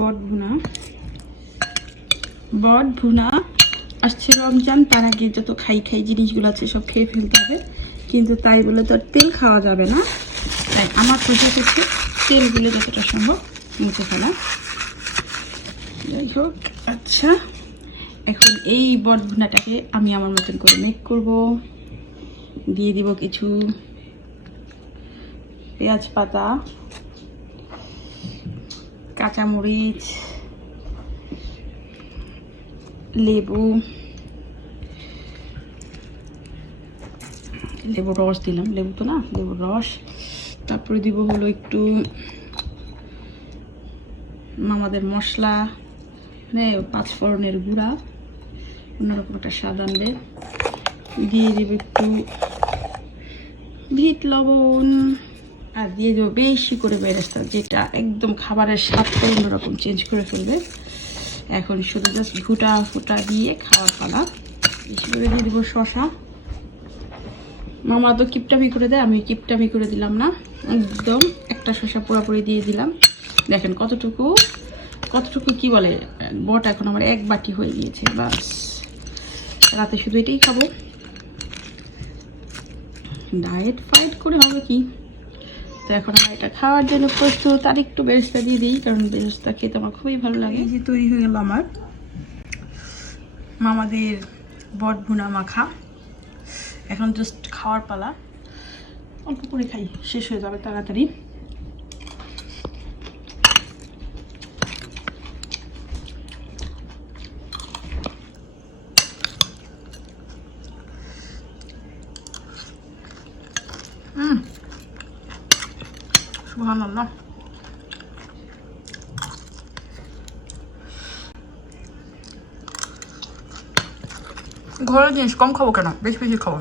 বট ভুনা আসছে রমজান, তার আগে যত খাই জিনিসগুলো আছে সব খেয়ে ফেলতে হবে, কিন্তু তাই বলে তো আর তেল খাওয়া যাবে না। তাই আমার প্রসেস হচ্ছে তেলগুলো যতটা সম্ভব মুছে ফেলা। যাই হোক, আচ্ছা এখন এই বট ভুনাটাকে আমি আমার মতন করে মেক করব। দিয়ে দিব কিছু পেঁয়াজ পাতা, কাঁচামরিচ, লেবুর রস দিলাম, লেবু তো না, লেবুর রস। তারপরে দিব হলো একটু মামাদের মশলা, মানে 5 ফোড়নের গুঁড়া, অন্যরকম একটা স্বাদ আনবে। দিয়ে দেবো একটু বিট লবণ, আর দিয়ে দেবো বেশি করে বেরেস্তা, যেটা একদম খাবারের স্বাদটা অন্যরকম চেঞ্জ করে ফেলবে। এখন শুধু জাস্ট ফুটা দিয়ে খাওয়ার পালা। বেশি করে দিয়ে দেবো শসা। মামা তো কিপটামি করে দেয়, আমি কিপটামি করে দিলাম না, একদম একটা শসা পুরোপুরি দিয়ে দিলাম। দেখেন কতটুকু কি বলে বট এখন আমার 1 বাটি হয়ে গিয়েছে। বাস রাতে শুধু এটাই খাবো, ডায়েট ফাইট করে হবে কি। তো এখন আমার এটা খাওয়ার জন্য প্রস্তুত। আর একটু বেরেস্তা দিয়ে দিই, কারণ বেরেস্তা খেতে আমার খুবই ভালো লাগে। এই যে তৈরি হয়ে গেল আমার মামাদের বট ভুনা মাখা। এখন জাস্ট খাওয়ার পালা, অল্প করে খাই, শেষ হয়ে যাবে তাড়াতাড়ি। সুবহানাল্লাহ। ঘরের জিনিস কম খাবো কেন, বেশি খাবো।